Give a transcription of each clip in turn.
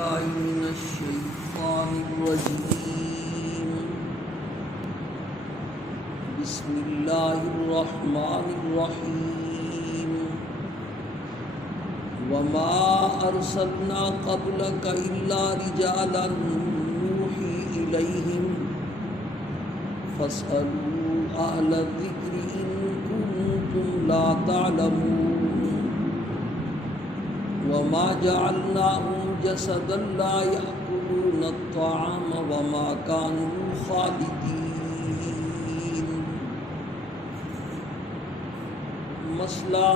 بالله من الشيطان الرجيم. بسم الله الرحمن الرحيم. وما أرسلنا قبلك إلا رجالا نوحي إليهم فاسألوا أهل الذكر إن كنتم لا تعلمون. وما جعلناهم جسدا لا يأكلون الطعام وما كانوا خالدين. مسئلہ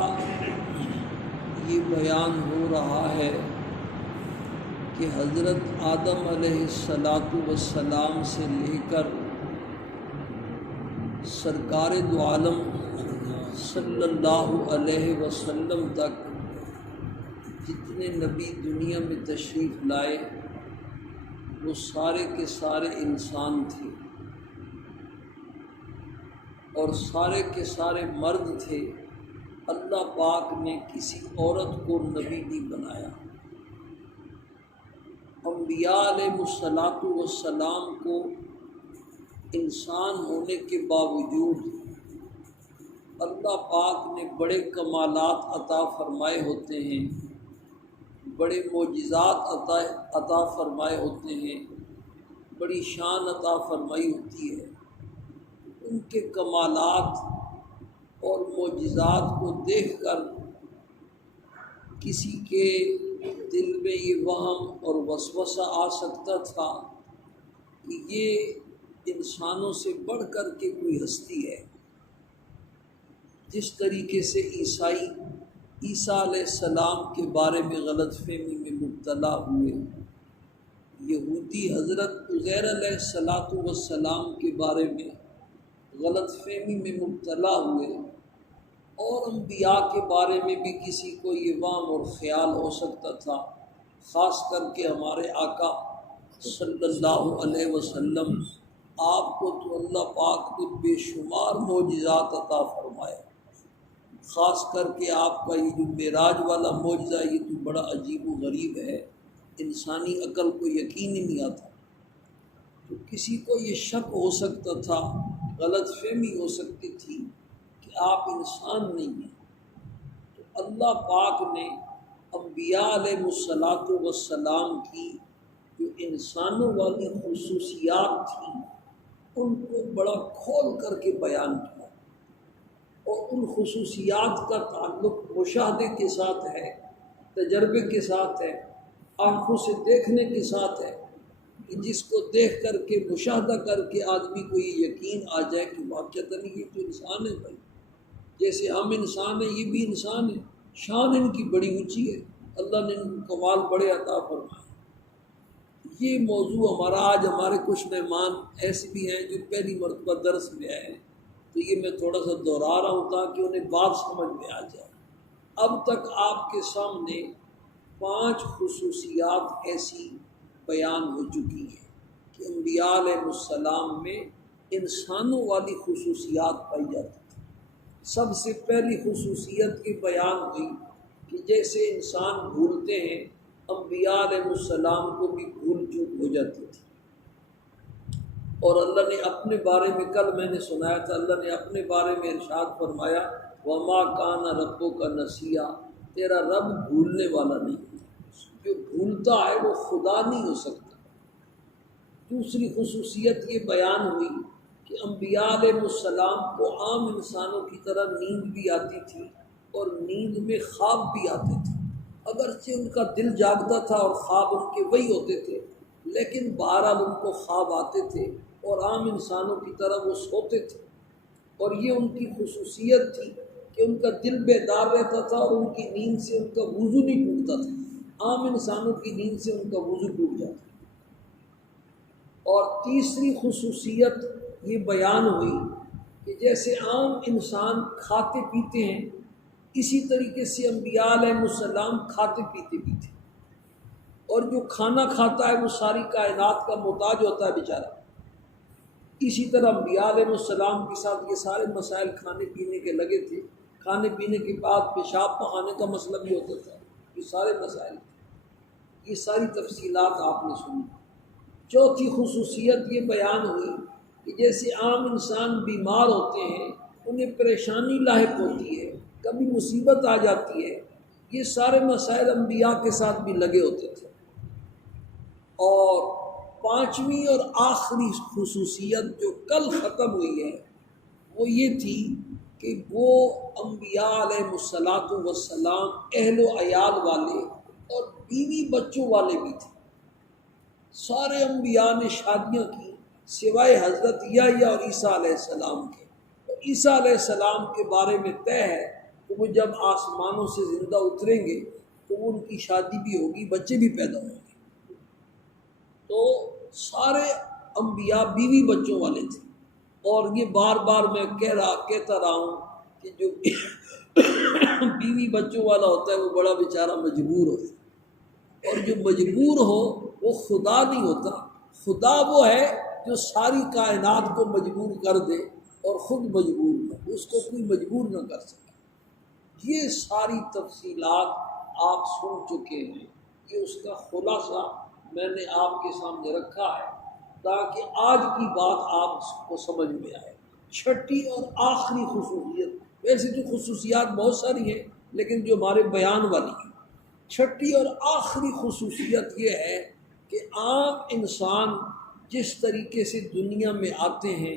یہ بیان ہو رہا ہے کہ حضرت آدم علیہ السلام سے لے کر سرکار دو عالم صلی اللہ علیہ وسلم تک جتنے نبی دنیا میں تشریف لائے وہ سارے کے سارے انسان تھے اور سارے کے سارے مرد تھے. اللہ پاک نے کسی عورت کو نبی نہیں بنایا. انبیاء علیہ السلام کو انسان ہونے کے باوجود اللہ پاک نے بڑے کمالات عطا فرمائے ہوتے ہیں، بڑے معجزات عطا فرمائے ہوتے ہیں، بڑی شان عطا فرمائی ہوتی ہے. ان کے کمالات اور معجزات کو دیکھ کر کسی کے دل میں یہ وہم اور وسوسہ آ سکتا تھا کہ یہ انسانوں سے بڑھ کر کے کوئی ہستی ہے. جس طریقے سے عیسیٰ علیہ السلام کے بارے میں غلط فہمی میں مبتلا ہوئے، یہودی حضرت عزیر علیہ السلام کے بارے میں غلط فہمی میں مبتلا ہوئے، اور انبیاء کے بارے میں بھی کسی کو یہ وہم اور خیال ہو سکتا تھا. خاص کر کے ہمارے آقا صلی اللہ علیہ وسلم، آپ کو تو اللہ پاک نے بے شمار معجزات عطا فرمائے. خاص کر کے آپ کا یہ جو معراج والا معجزہ، یہ تو بڑا عجیب و غریب ہے، انسانی عقل کو یقین ہی نہیں آتا. تو کسی کو یہ شک ہو سکتا تھا، غلط فہمی ہو سکتی تھی کہ آپ انسان نہیں ہیں. تو اللہ پاک نے انبیاء علیہ السلام کی جو انسانوں والی خصوصیات تھیں ان کو بڑا کھول کر کے بیان کیا، اور ان خصوصیات کا تعلق مشاہدے کے ساتھ ہے، تجربے کے ساتھ ہے، آنکھوں سے دیکھنے کے ساتھ ہے، کہ جس کو دیکھ کر کے مشاہدہ کر کے آدمی کو یہ یقین آ جائے کہ واقعتاً یہ تو انسان ہے. بھائی جیسے ہم انسان ہیں یہ بھی انسان ہے، شان ان کی بڑی اونچی ہے، اللہ نے ان کو کمال بڑے عطا فرمائے. یہ موضوع ہمارا آج، ہمارے کچھ مہمان ایسے بھی ہیں جو پہلی مرتبہ درس میں آئے ہیں، تو یہ میں تھوڑا سا دہرا رہا ہوں تاکہ انہیں بات سمجھ میں آ جائے. اب تک آپ کے سامنے 5 خصوصیات ایسی بیان ہو چکی ہیں کہ انبیاء علیہ السلام میں انسانوں والی خصوصیات پائی جاتی تھی. سب سے پہلی خصوصیت کی بیان ہوئی کہ جیسے انسان بھولتے ہیں، انبیاء علیہ السلام کو بھی بھول چوک ہو جاتی تھی. اور اللہ نے اپنے بارے میں، کل میں نے سنایا تھا، اللہ نے اپنے بارے میں ارشاد فرمایا وَمَا كَانَ رَبُّكَ نَسِيًّا، تیرا رب بھولنے والا نہیں. جو بھولتا ہے وہ خدا نہیں ہو سکتا. دوسری خصوصیت یہ بیان ہوئی کہ انبیاء علیہ السلام کو عام انسانوں کی طرح نیند بھی آتی تھی اور نیند میں خواب بھی آتے تھے. اگرچہ ان کا دل جاگتا تھا اور خواب ان کے وہی ہوتے تھے، لیکن بہرحال ان کو خواب آتے تھے اور عام انسانوں کی طرح وہ سوتے تھے. اور یہ ان کی خصوصیت تھی کہ ان کا دل بیدار رہتا تھا اور ان کی نیند سے ان کا وضو نہیں ٹوٹتا تھا. عام انسانوں کی نیند سے ان کا وضو ٹوٹ جاتا. اور تیسری خصوصیت یہ بیان ہوئی کہ جیسے عام انسان کھاتے پیتے ہیں، اسی طریقے سے انبیاء علیہ السلام کھاتے پیتے بھی تھے. اور جو کھانا کھاتا ہے وہ ساری کائنات کا محتاج ہوتا ہے بیچارہ. اسی طرح انبیاء علیہ السلام کے ساتھ یہ سارے مسائل کھانے پینے کے لگے تھے. کھانے پینے کے بعد پیشاب پخانے کا مسئلہ بھی ہوتا تھا. یہ سارے مسائل. یہ ساری تفصیلات آپ نے سنی۔ چوتھی خصوصیت یہ بیان ہوئی کہ جیسے عام انسان بیمار ہوتے ہیں، انہیں پریشانی لاحق ہوتی ہے، کبھی مصیبت آ جاتی ہے، یہ سارے مسائل انبیاء کے ساتھ بھی لگے ہوتے تھے۔ اور پانچویں اور آخری خصوصیت جو کل ختم ہوئی ہے وہ یہ تھی کہ وہ انبیاء علیہ الصلاۃ والسلام اہل و عیال والے اور بیوی بچوں والے بھی تھے۔ سارے انبیاء نے شادیاں کی سوائے حضرت یحییٰ اور عیسیٰ علیہ السلام کے۔ اور عیسیٰ علیہ السلام کے بارے میں طے ہے کہ وہ جب آسمانوں سے زندہ اتریں گے تو ان کی شادی بھی ہوگی، بچے بھی پیدا ہوں گے۔ تو سارے انبیاء بیوی بچوں والے تھے۔ اور یہ بار بار میں کہتا رہا ہوں کہ جو بیوی بچوں والا ہوتا ہے وہ بڑا بیچارہ مجبور ہوتا ہے، اور جو مجبور ہو وہ خدا نہیں ہوتا۔ خدا وہ ہے جو ساری کائنات کو مجبور کر دے اور خود مجبور نہ، اس کو کوئی مجبور نہ کر سکے۔ یہ ساری تفصیلات آپ سن چکے ہیں، یہ اس کا خلاصہ میں نے آپ کے سامنے رکھا ہے تاکہ آج کی بات آپ کو سمجھ میں آئے۔ چھٹی اور آخری خصوصیت، ویسے تو خصوصیات بہت ساری ہیں لیکن جو ہمارے بیان والی ہیں، چھٹی اور آخری خصوصیت یہ ہے کہ عام انسان جس طریقے سے دنیا میں آتے ہیں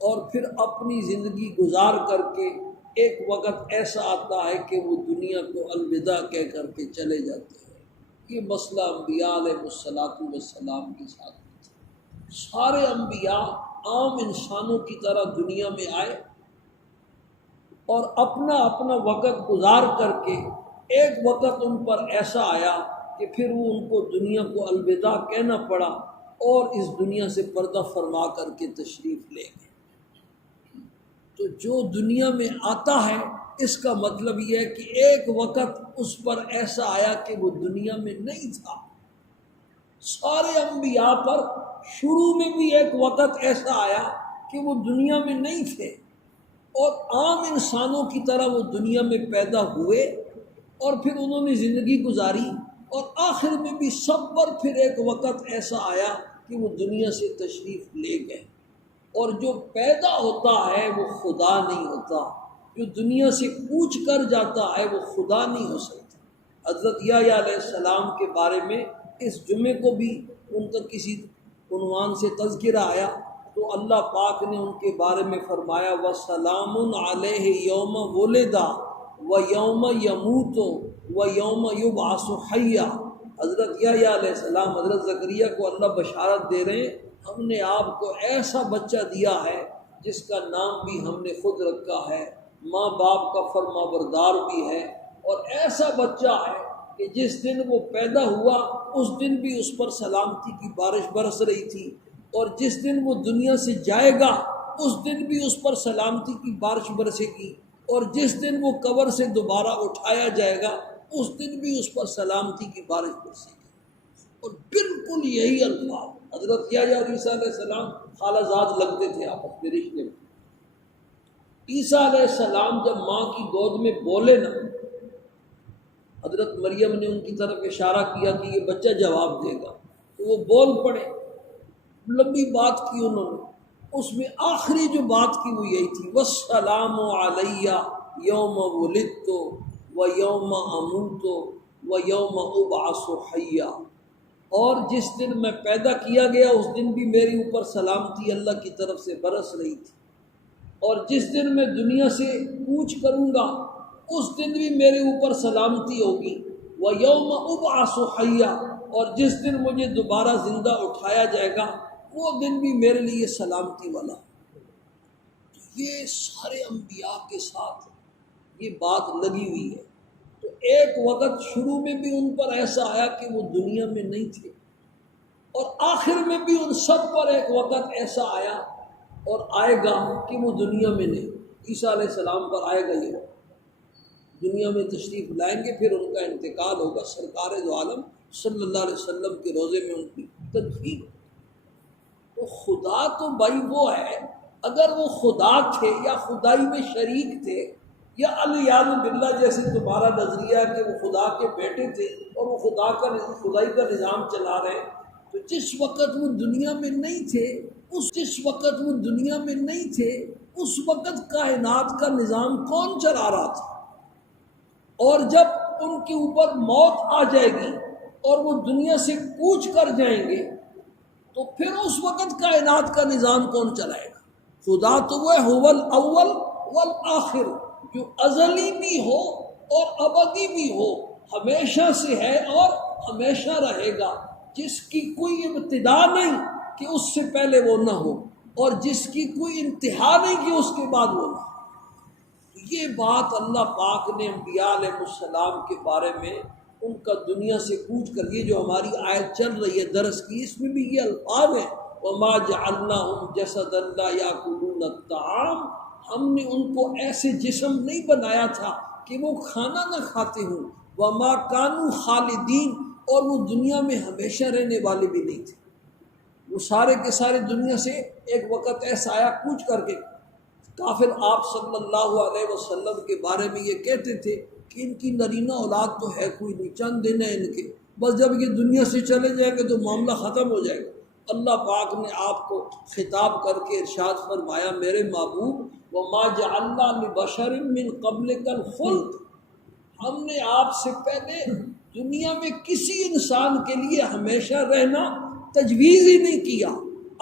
اور پھر اپنی زندگی گزار کر کے ایک وقت ایسا آتا ہے کہ وہ دنیا کو الوداع کہہ کر کے چلے جاتے ہیں۔ یہ مسئلہ انبیاء علیہ الصلاۃ والسلام کے ساتھ تھا۔ سارے انبیاء عام انسانوں کی طرح دنیا میں آئے اور اپنا اپنا وقت گزار کر کے ایک وقت ان پر ایسا آیا کہ پھر وہ ان کو دنیا کو الوداع کہنا پڑا اور اس دنیا سے پردہ فرما کر کے تشریف لے گئے۔ تو جو دنیا میں آتا ہے اس کا مطلب یہ ہے کہ ایک وقت اس پر ایسا آیا کہ وہ دنیا میں نہیں تھا۔ سارے انبیاء پر شروع میں بھی ایک وقت ایسا آیا کہ وہ دنیا میں نہیں تھے اور عام انسانوں کی طرح وہ دنیا میں پیدا ہوئے اور پھر انہوں نے زندگی گزاری، اور آخر میں بھی سب پر پھر ایک وقت ایسا آیا کہ وہ دنیا سے تشریف لے گئے۔ اور جو پیدا ہوتا ہے وہ خدا نہیں ہوتا، جو دنیا سے کوچ کر جاتا ہے وہ خدا نہیں ہو سکتا۔ حضرت یحییٰ علیہ السلام کے بارے میں اس جمعے کو بھی ان کا کسی عنوان سے تذکرہ آیا تو اللہ پاک نے ان کے بارے میں فرمایا وَسَلَامٌ عَلَيْهِ يَوْمَ وُلِدَ وَيَوْمَ يَمُوتُ وَيَوْمَ يُبْعَثُ حَيًّا۔ حضرت یحییٰ علیہ السلام، حضرت زکریا کو اللہ بشارت دے رہے ہیں، ہم نے آپ کو ایسا بچہ دیا ہے جس کا نام بھی ہم نے خود رکھا ہے، ماں باپ کا فرما بردار بھی ہے، اور ایسا بچہ ہے کہ جس دن وہ پیدا ہوا اس دن بھی اس پر سلامتی کی بارش برس رہی تھی، اور جس دن وہ دنیا سے جائے گا اس دن بھی اس پر سلامتی کی بارش برسے گی، اور جس دن وہ قبر سے دوبارہ اٹھایا جائے گا اس دن بھی اس پر سلامتی کی بارش برسے گی۔ اور بالکل یہی الفاظ حضرت یحییٰ اور عیسیٰ علیہ السلام خالہ زاد لگتے تھے آپس میں رشتے میں۔ عیسیٰ علیہ السلام جب ماں کی گود میں بولے نا، حضرت مریم نے ان کی طرف اشارہ کیا کہ یہ بچہ جواب دے گا، تو وہ بول پڑے، لمبی بات کی انہوں نے، اس میں آخری جو بات کی وہ یہی تھی وَالسَّلَامُ عَلَيَّ يَوْمَ وُلِدتُّ وَيَوْمَ أَمُوتُ وَيَوْمَ أُبْعَثُ حَيًّا۔ اور جس دن میں پیدا کیا گیا اس دن بھی میرے اوپر سلامتی اللہ کی طرف سے برس رہی تھی، اور جس دن میں دنیا سے کوچ کروں گا اس دن بھی میرے اوپر سلامتی ہوگی، وَيَوْمَ أُبْعَثُ حَيًّا، اور جس دن مجھے دوبارہ زندہ اٹھایا جائے گا وہ دن بھی میرے لیے سلامتی والا۔ یہ سارے انبیاء کے ساتھ یہ بات لگی ہوئی ہے۔ تو ایک وقت شروع میں بھی ان پر ایسا آیا کہ وہ دنیا میں نہیں تھے، اور آخر میں بھی ان سب پر ایک وقت ایسا آیا اور آئے گا کہ وہ دنیا میں نہیں۔ عیسیٰ علیہ السلام پر آئے گا، یہ دنیا میں تشریف لائیں گے، پھر ان کا انتقال ہوگا، سرکار دو عالم صلی اللہ علیہ وسلم کے روضے میں ان کی تدفین۔ تو خدا تو بھائی وہ ہے، اگر وہ خدا تھے یا خدائی میں شریک تھے یا الیاذ باللہ جیسے تمہارا نظریہ ہے کہ وہ خدا کے بیٹے تھے اور وہ خدائی کا نظام چلا رہے ہیں، تو جس وقت وہ دنیا میں نہیں تھے اس وقت کائنات کا نظام کون چلا رہا تھا؟ اور جب ان کے اوپر موت آ جائے گی اور وہ دنیا سے کوچ کر جائیں گے تو پھر اس وقت کائنات کا نظام کون چلائے گا؟ خدا تو وہ ہے هو الاول والآخر، جو ازلی بھی ہو اور ابدی بھی ہو، ہمیشہ سے ہے اور ہمیشہ رہے گا، جس کی کوئی ابتدا نہیں کہ اس سے پہلے وہ نہ ہو، اور جس کی کوئی انتہا نہیں کہ اس کے بعد وہ نہ ہو۔ یہ بات اللہ پاک نے انبیاء علیہ السلام کے بارے میں ان کا دنیا سے کوچ کر، یہ جو ہماری آیت چل رہی ہے درس کی، اس میں بھی یہ الفاظ ہیں وَمَا جَعَلْنَاهُمْ جَسَدًا لَا يَأْكُلُونَ الطَّعَامَ، ہم نے ان کو ایسے جسم نہیں بنایا تھا کہ وہ کھانا نہ کھاتے ہوں، وَمَا كَانُوا خَالِدِينَ، اور وہ دنیا میں ہمیشہ رہنے والے بھی نہیں تھے۔ وہ سارے کے سارے دنیا سے ایک وقت ایسا آیا کوچ کر کے۔ کافر آپ صلی اللہ علیہ وسلم کے بارے میں یہ کہتے تھے کہ ان کی نرینہ اولاد تو ہے کوئی نہیں، چند دن ہے ان کے، بس جب یہ دنیا سے چلے جائیں گے تو معاملہ ختم ہو جائے گا۔ اللہ پاک نے آپ کو خطاب کر کے ارشاد فرمایا میرے محبوب وَمَا جَعَلْنَا لِبَشَرٍ مِّن قَبْلِكَ الْخُلْدَ، ہم نے آپ سے پہلے دنیا میں کسی انسان کے لیے ہمیشہ رہنا تجویز ہی نہیں کیا۔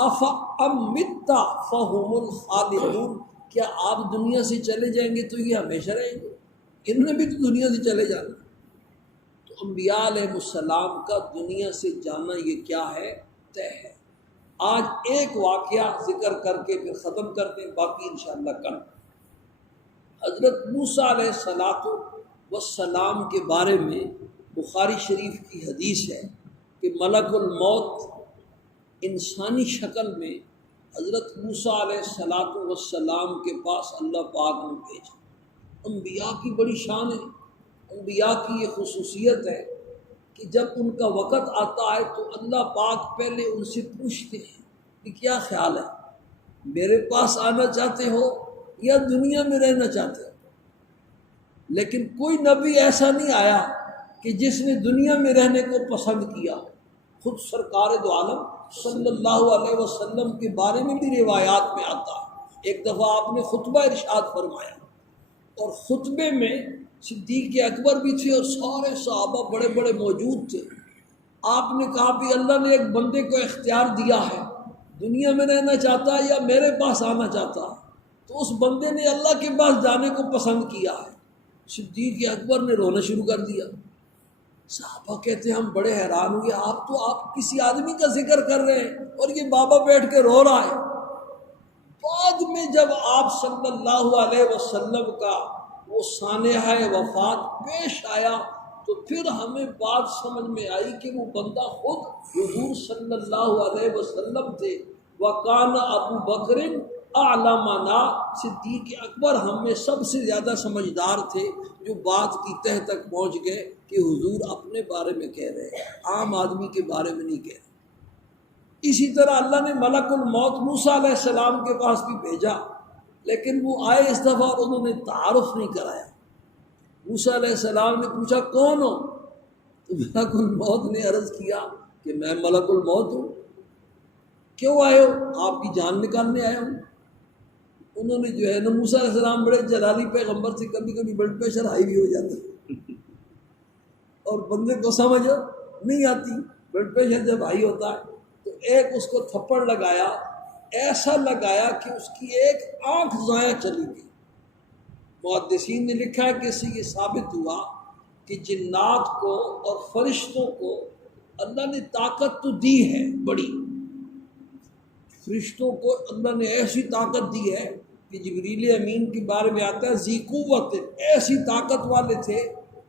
أَفَأَمِّتَّ فَهُمُ الْخَالِدُونَ، کیا آپ دنیا سے چلے جائیں گے تو یہ ہمیشہ رہیں گے؟ انہوں نے بھی تو دنیا سے چلے جانا۔ تو انبیاء علیہ السلام کا دنیا سے جانا یہ کیا ہے؟ طے ہے۔ آج ایک واقعہ ذکر کر کے پھر ختم کرتے ہیں، باقی انشاءاللہ کل۔ حضرت موسیٰ علیہ السلام کے بارے میں بخاری شریف کی حدیث ہے کہ ملک الموت انسانی شکل میں حضرت موسیٰ علیہ السلام کے پاس اللہ پاک نے بھیجا۔ انبیاء کی بڑی شان ہے، انبیاء کی یہ خصوصیت ہے کہ جب ان کا وقت آتا ہے تو اللہ پاک پہلے ان سے پوچھتے ہیں کہ کیا خیال ہے، میرے پاس آنا چاہتے ہو یا دنیا میں رہنا چاہتے ہو؟ لیکن کوئی نبی ایسا نہیں آیا کہ جس نے دنیا میں رہنے کو پسند کیا۔ خود سرکار دو عالم صلی اللہ علیہ وسلم کے بارے میں بھی روایات میں آتا ہے، ایک دفعہ آپ نے خطبہ ارشاد فرمایا اور خطبے میں صدیق اکبر بھی تھے اور سارے صحابہ بڑے بڑے موجود تھے۔ آپ نے کہا کہ اللہ نے ایک بندے کو اختیار دیا ہے، دنیا میں رہنا چاہتا ہے یا میرے پاس آنا چاہتا ہے، تو اس بندے نے اللہ کے پاس جانے کو پسند کیا ہے۔ صدیق اکبر نے رونا شروع کر دیا۔ صحابہ کہتے ہیں ہم بڑے حیران ہوئے، آپ کسی آدمی کا ذکر کر رہے ہیں اور یہ بابا بیٹھ کے رو رہا ہے۔ بعد میں جب آپ صلی اللہ علیہ وسلم کا وہ سانحہ وفات پیش آیا تو پھر ہمیں بات سمجھ میں آئی کہ وہ بندہ خود حضور صلی اللہ علیہ وسلم تھے۔ وَقَانَ أَبُو بَكْرٍ أَعْلَمَنَا، صدیق اکبر ہم میں سب سے زیادہ سمجھدار تھے، جو بات کی تہ تک پہنچ گئے کہ حضور اپنے بارے میں کہہ رہے ہیں، عام آدمی کے بارے میں نہیں کہہ رہے۔ اسی طرح اللہ نے ملک الموت موسیٰ علیہ السلام کے پاس بھی بھیجا، لیکن وہ آئے اس دفعہ اور انہوں نے تعارف نہیں کرایا۔ موسیٰ علیہ السلام نے پوچھا کون ہو؟ تو ملک الموت نے عرض کیا کہ میں ملک الموت ہوں۔ کیوں آئے ہو؟ آپ کی جان نکالنے آیا ہوں۔ انہوں نے جو ہے نا، موسیٰ علیہ السلام بڑے جلالی پیغمبر سے، کبھی کبھی بلڈ پریشر ہائی بھی ہو جاتا اور بندے کو سمجھ نہیں آتی، بلڈ پریشر جب ہائی ہوتا ہے تو ایک اس کو تھپڑ لگایا، ایسا لگایا کہ اس کی ایک آنکھ ضائع چلی گئی۔ محدثین نے لکھا ہے کہ اس سے یہ ثابت ہوا کہ جنات کو اور فرشتوں کو اللہ نے طاقت تو دی ہے بڑی، فرشتوں کو اللہ نے ایسی طاقت دی ہے کہ جبریل امین کے بارے میں آتا ہے ذی قوت، ایسی طاقت والے تھے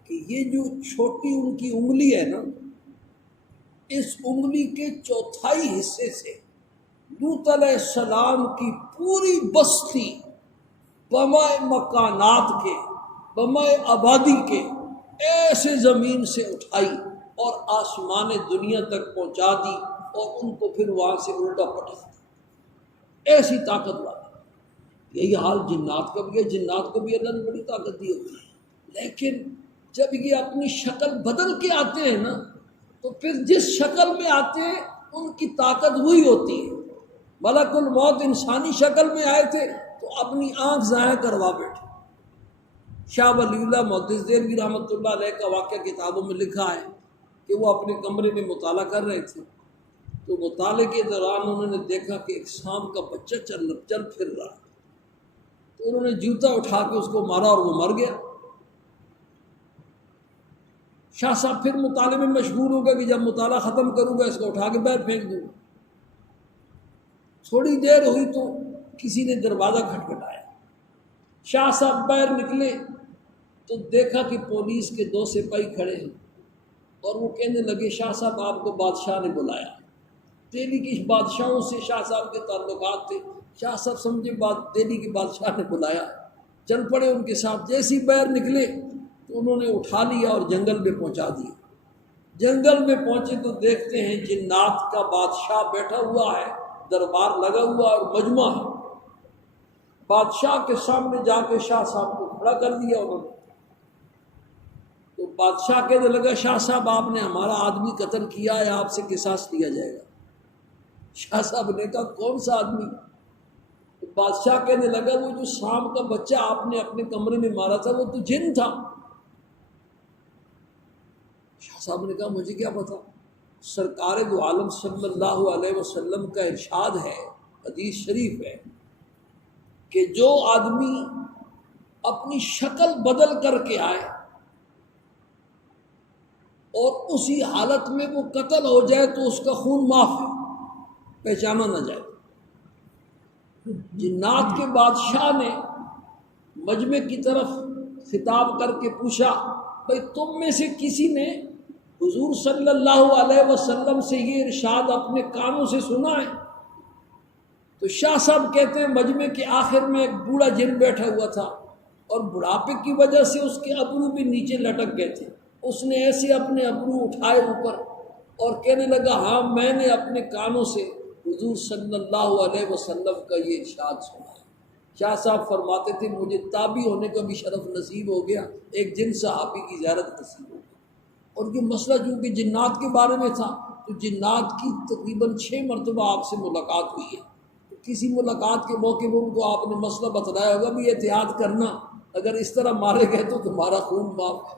کہ یہ جو چھوٹی ان کی انگلی ہے نا، اس انگلی کے چوتھائی حصے سے لوط علیہ السلام کی پوری بستی بمائے مکانات کے، بمائے آبادی کے ایسے زمین سے اٹھائی اور آسمان دنیا تک پہنچا دی اور ان کو پھر وہاں سے الٹا پٹک دی، ایسی طاقت والی۔ یہی حال جنات کا بھی ہے، جنات کو بھی اللہ نے بڑی طاقت دی ہوتی ہے، لیکن جب یہ اپنی شکل بدل کے آتے ہیں نا تو پھر جس شکل میں آتے ہیں ان کی طاقت وہی ہوتی ہے۔ ملک الموت انسانی شکل میں آئے تھے تو اپنی آنکھ ضائع کروا بیٹھے۔ شاہ ولی اللہ محدث دہلوی رحمۃ اللہ علیہ کا واقعہ کتابوں میں لکھا ہے کہ وہ اپنے کمرے میں مطالعہ کر رہے تھے، تو مطالعے کے دوران انہوں نے دیکھا کہ ایک سانپ کا بچہ چل پھر رہا ہے، تو انہوں نے جوتا اٹھا کے اس کو مارا اور وہ مر گیا۔ شاہ صاحب پھر مطالعے میں مشغول ہو گئے کہ جب مطالعہ ختم کروں گا اس کو اٹھا کے باہر پھینک دوں گا۔ تھوڑی دیر ہوئی تو کسی نے دروازہ کھٹکھٹایا، شاہ صاحب باہر نکلے تو دیکھا کہ پولیس کے 2 سپاہی کھڑے ہیں، اور وہ کہنے لگے شاہ صاحب آپ کو بادشاہ نے بلایا۔ دہلی کی بادشاہوں سے شاہ صاحب کے تعلقات تھے، شاہ صاحب سمجھے دہلی کے بادشاہ نے بلایا، چل پڑے ان کے ساتھ۔ جیسے ہی باہر نکلے تو انہوں نے اٹھا لیا اور جنگل میں پہنچا دیا۔ جنگل میں پہنچے تو دیکھتے ہیں جنات کا بادشاہ بیٹھا ہوا ہے، دربار لگا ہوا اور مجمع ہے۔ بادشاہ کے سامنے جا کے شاہ صاحب کو کھڑا کر دیا انہوں نے، تو بادشاہ کہنے لگا شاہ صاحب آپ نے ہمارا آدمی قتل کیا ہے، آپ سے قصاص لیا جائے گا۔ شاہ صاحب نے کہا کون سا آدمی؟ تو بادشاہ کہنے لگا وہ جو سانپ کا بچہ آپ نے اپنے کمرے میں مارا تھا وہ تو جن تھا۔ شاہ صاحب نے کہا مجھے کیا پتا۔ سرکار دو عالم صلی اللہ علیہ وسلم کا ارشاد ہے، حدیث شریف ہے کہ جو آدمی اپنی شکل بدل کر کے آئے اور اسی حالت میں وہ قتل ہو جائے تو اس کا خون معاف ہے، پہچانا نہ جائے۔ جنات کے بادشاہ نے مجمع کی طرف خطاب کر کے پوچھا بھئی تم میں سے کسی نے حضور صلی اللہ علیہ وسلم سے یہ ارشاد اپنے کانوں سے سنا ہے؟ تو شاہ صاحب کہتے ہیں مجمع کے آخر میں ایک بوڑھا جن بیٹھا ہوا تھا، اور بڑھاپے کی وجہ سے اس کے ابرو بھی نیچے لٹک گئے تھے۔ اس نے ایسے اپنے ابرو اٹھائے اوپر اور کہنے لگا ہاں میں نے اپنے کانوں سے حضور صلی اللہ علیہ وسلم کا یہ ارشاد سنا ہے۔ شاہ صاحب فرماتے تھے مجھے تابعی ہونے کا بھی شرف نصیب ہو گیا، ایک جن صحابی کی زیارت نصیب ہو گئی۔ اور یہ مسئلہ چونکہ جنات کے بارے میں تھا تو جنات کی تقریباً 6 مرتبہ آپ سے ملاقات ہوئی ہے۔ تو کسی ملاقات کے موقع پر ان کو آپ نے مسئلہ بتلایا ہوگا بھی احتیاط کرنا، اگر اس طرح مارے گئے تو تمہارا خون معاف ہے۔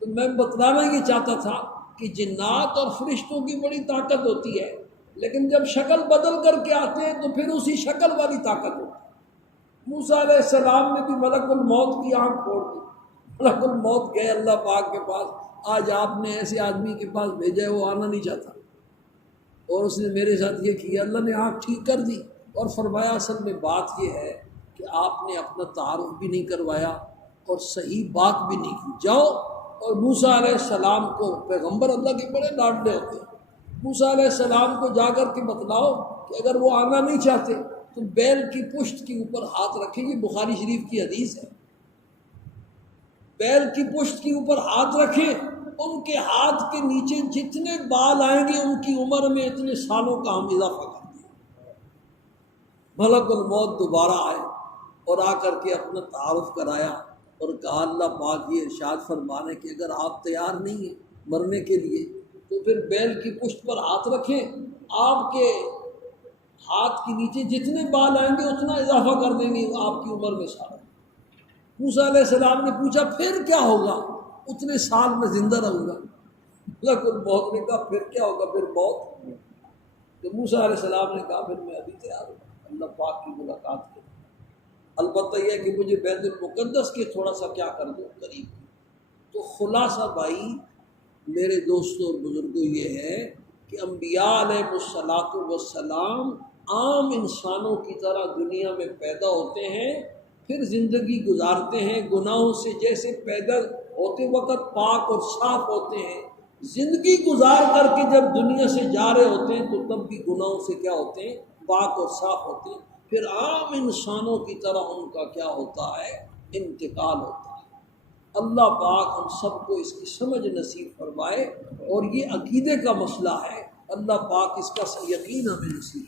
تو میں بتلانا یہ چاہتا تھا کہ جنات اور فرشتوں کی بڑی طاقت ہوتی ہے، لیکن جب شکل بدل کر کے آتے ہیں تو پھر اسی شکل والی طاقت ہوتی ہے۔ موسیٰ علیہ السلام نے بھی ملک الموت کی آنکھ کھول دی، ملک الموت گئے اللہ پاک کے پاس، آج آپ نے ایسے آدمی کے پاس بھیجا ہے وہ آنا نہیں چاہتا، اور اس نے میرے ساتھ یہ کیا۔ اللہ نے آنکھ ٹھیک کر دی اور فرمایا اصل میں بات یہ ہے کہ آپ نے اپنا تعارف بھی نہیں کروایا اور صحیح بات بھی نہیں کی۔ جاؤ اور موسیٰ علیہ السلام کو، پیغمبر اللہ کے بڑے لاڈلے ہوتے ہیں، موسیٰ علیہ السلام کو جا کر کے بتلاؤ کہ اگر وہ آنا نہیں چاہتے تو بیل کی پشت کے اوپر ہاتھ رکھیں۔ یہ بخاری شریف کی حدیث ہے، بیل کی پشت کے اوپر ہاتھ رکھیں، ان کے ہاتھ کے نیچے جتنے بال آئیں گے ان کی عمر میں اتنے سالوں کا ہم اضافہ کر دیں۔ ملک الموت دوبارہ آئے اور آ کر کے اپنا تعارف کرایا اور کہا اللہ پاک یہ ارشاد فرمانے کہ اگر آپ تیار نہیں ہیں مرنے کے لیے تو پھر بیل کی پشت پر ہاتھ رکھیں، آپ کے ہاتھ کے نیچے جتنے بال آئیں گے اتنا اضافہ کر دیں گے آپ کی عمر میں سال۔ موسیٰ علیہ السلام نے پوچھا پھر کیا ہوگا؟ اتنے سال میں زندہ رہوں گا۔ ملک الموت نے کہا پھر کیا ہوگا؟ پھر موت۔ تو موسیٰ علیہ السلام نے کہا پھر میں ابھی تیار ہوں اللہ پاک کی ملاقات کے، البتہ یہ کہ مجھے بیت المقدس کے تھوڑا سا کیا کر دو قریب۔ تو خلاصہ بھائی میرے دوستوں اور بزرگوں یہ ہے کہ انبیاء علیہ الصلوۃ والسلام عام انسانوں کی طرح دنیا میں پیدا ہوتے ہیں، پھر زندگی گزارتے ہیں گناہوں سے، جیسے پیدا ہوتے وقت پاک اور صاف ہوتے ہیں، زندگی گزار کر کے جب دنیا سے جا رہے ہوتے ہیں تو تب بھی گناہوں سے کیا ہوتے ہیں؟ پاک اور صاف ہوتے ہیں۔ پھر عام انسانوں کی طرح ان کا کیا ہوتا ہے؟ انتقال ہوتا ہے۔ اللہ پاک ہم سب کو اس کی سمجھ نصیب فرمائے، اور یہ عقیدے کا مسئلہ ہے، اللہ پاک اس کا یقین ہمیں نصیب